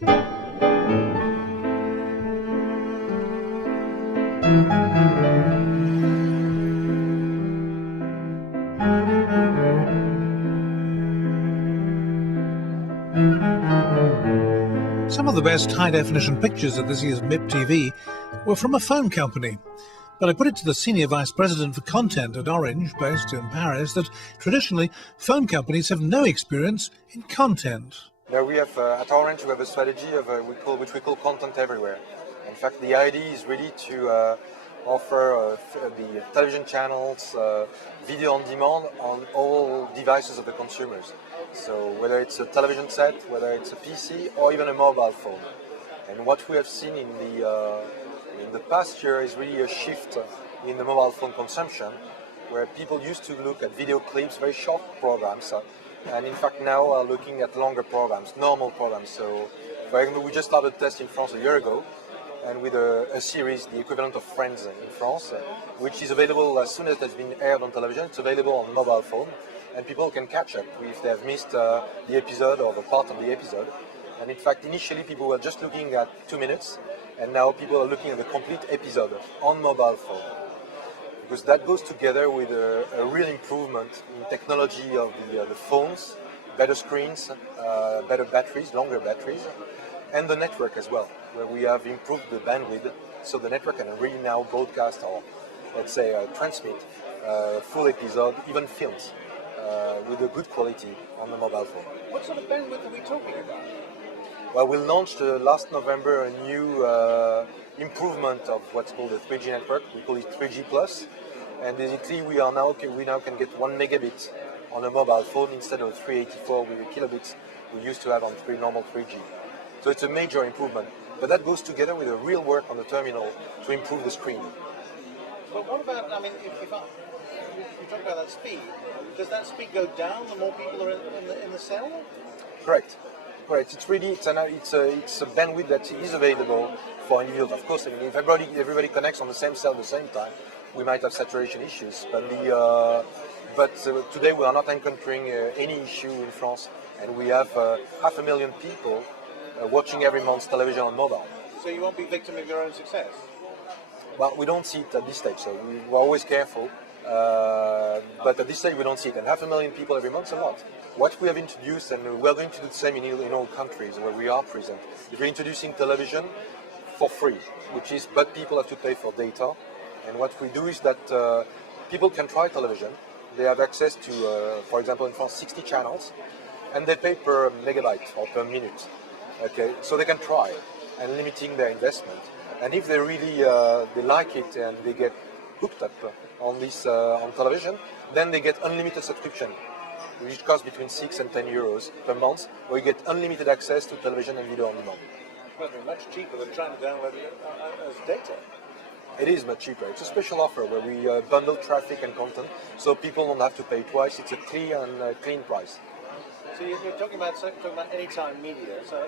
Some of the best high-definition pictures at this year's MIp TV were from a phone company. But I put it to the Senior Vice President for Content at Orange, based in Paris, that traditionally phone companies have no experience in content. Now we have, at Orange, we have a strategy of which we call content everywhere. In fact, the idea is really to offer the television channels, video on demand on all devices of the consumers. So whether it's a television set, whether it's a PC, or even a mobile phone. And what we have seen in the past year is really a shift in the mobile phone consumption, where people used to look at video clips, very short programs, and in fact now are looking at longer programs, normal programs. So, for example, we just started a test in France a year ago, and with a series, the equivalent of Friends in France, which is available as soon as it has been aired on television. It's available on mobile phone, and people can catch up if they have missed the episode or the part of the episode. And in fact, initially people were just looking at 2 minutes, and now people are looking at the complete episode on mobile phone. Because that goes together with a real improvement in technology of the phones, better screens, better batteries, longer batteries, and the network as well, where we have improved the bandwidth, so the network can really now broadcast or, let's say, transmit full episode, even films, with a good quality on the mobile phone. What sort of bandwidth are we talking about? Well, we launched last November a new improvement of what's called the 3G network. We call it 3G Plus, and basically we now can get 1 megabit on a mobile phone instead of 384 kilobits we used to have on normal 3G. So it's a major improvement, but that goes together with a real work on the terminal to improve the screen. But what about, I mean, if you talk about that speed, does that speed go down the more people are in the cell? Correct. It's really it's a bandwidth that is available for individuals. Of course, I mean, if everybody connects on the same cell at the same time, we might have saturation issues. But today we are not encountering any issue in France, and we have 500,000 people watching every month television on mobile. So you won't be victim of your own success? Well, we don't see it at this stage, so we're always careful. But at this stage we don't see it, and 500,000 people every month is a lot. What we have introduced, and we're going to do the same in all countries where we are present, is we're introducing television for free, but people have to pay for data. And what we do is that people can try television. They have access to, for example, in France, 60 channels, and they pay per megabyte or per minute. Okay, so they can try, and limiting their investment. And if they really they like it and they get hooked up on this on television, then they get unlimited subscription, which costs between 6 and 10 euros per month, where you get unlimited access to television and video on demand. Well, they're much cheaper than trying to download it as data. It is much cheaper. It's a special offer where we bundle traffic and content, so people don't have to pay twice. It's a clear and clean price. So you're talking about anytime media. So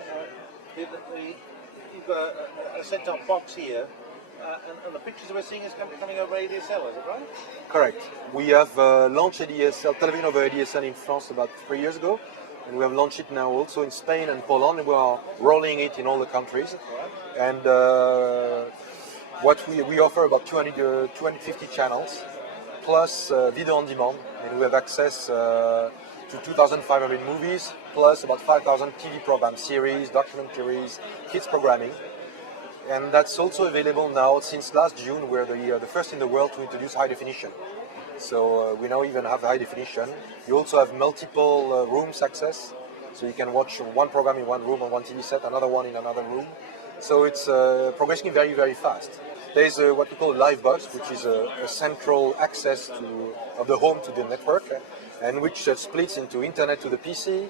you've got a set-top box here, and the pictures we're seeing is coming over ADSL, is it right? Correct. We have launched ADSL, television over ADSL in France about 3 years ago, and we have launched it now also in Spain and Poland, and we are rolling it in all the countries. And what we offer about 250 channels, plus video on demand, and we have access to 2,500 movies, plus about 5,000 TV programs, series, documentaries, kids programming. And that's also available now since last June. We're the first in the world to introduce high definition. So we now even have high definition. You also have multiple rooms access, so you can watch one program in one room on one TV set, another one in another room. So it's progressing very, very fast. There is what we call a live box, which is a central access of the home to the network, and which splits into internet to the PC,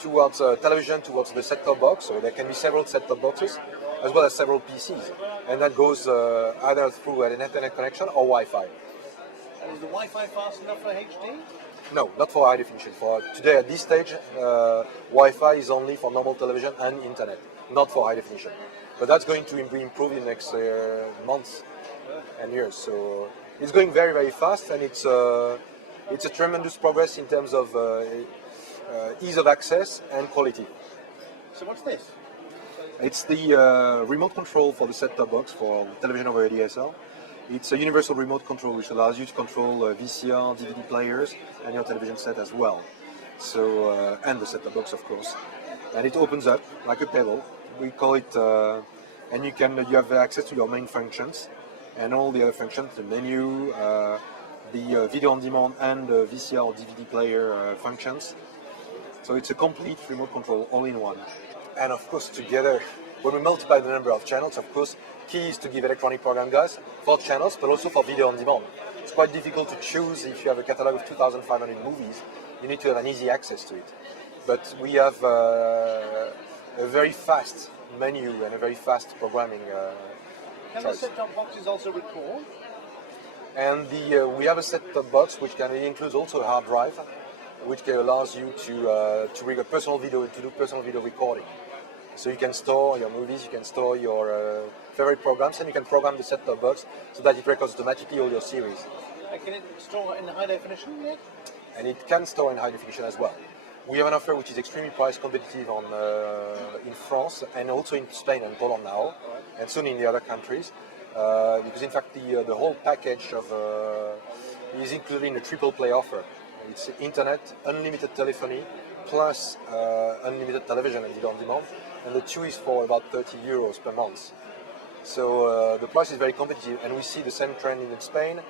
towards television, towards the set-top box. So there can be several set-top boxes, as well as several PCs. And that goes either through an internet connection or Wi-Fi. And is the Wi-Fi fast enough for HD? No, not for high definition. For today, at this stage, Wi-Fi is only for normal television and internet, not for high definition. But that's going to be improved in the next months and years. So it's going very, very fast, and it's a tremendous progress in terms of ease of access and quality. So what's this? It's the remote control for the set-top box for television over ADSL. It's a universal remote control which allows you to control VCR, DVD players, and your television set as well. So, and the set-top box, of course. And it opens up like a pebble. We call it, and you have access to your main functions and all the other functions, the menu, the video on demand, and the VCR or DVD player functions. So it's a complete remote control all in one. And of course, together, when we multiply the number of channels, of course, key is to give electronic program guys for channels, but also for video on demand. It's quite difficult to choose if you have a catalog of 2,500 movies. You need to have an easy access to it. But we have a very fast menu and a very fast programming Can the set-top boxes also record? And we have a set-top box which includes also a hard drive, which allows you to do personal video recording. So you can store your movies, you can store your favorite programs, and you can program the set-top box so that it records automatically all your series. And can it store in high definition yet? And it can store in high definition as well. We have an offer which is extremely price competitive in France and also in Spain and Poland now, and soon in the other countries. Because in fact the whole package is included in a triple play offer. It's internet, unlimited telephony, plus unlimited television and video on demand, and the two is for about 30 euros per month. So the price is very competitive, and we see the same trend in Spain,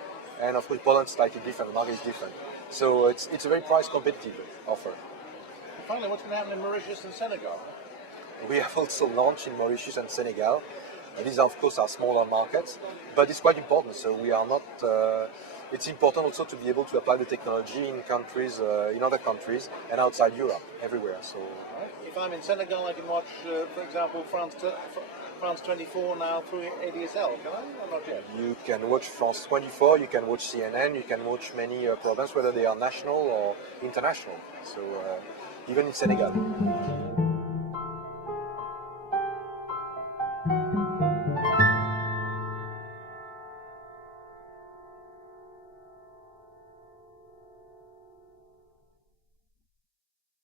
and of course Poland is slightly different, the market is different. So it's a very price competitive offer. And finally, what's going to happen in Mauritius and Senegal? We have also launched in Mauritius and Senegal. These are of course our smaller markets, but it's quite important. So we are not. It's important also to be able to apply the technology in countries, in other countries, and outside Europe, everywhere. So. If I'm in Senegal, I can watch, for example, France 24 now through ADSL. Can I? Or not yet? You can watch France 24. You can watch CNN. You can watch many programs, whether they are national or international. So even in Senegal.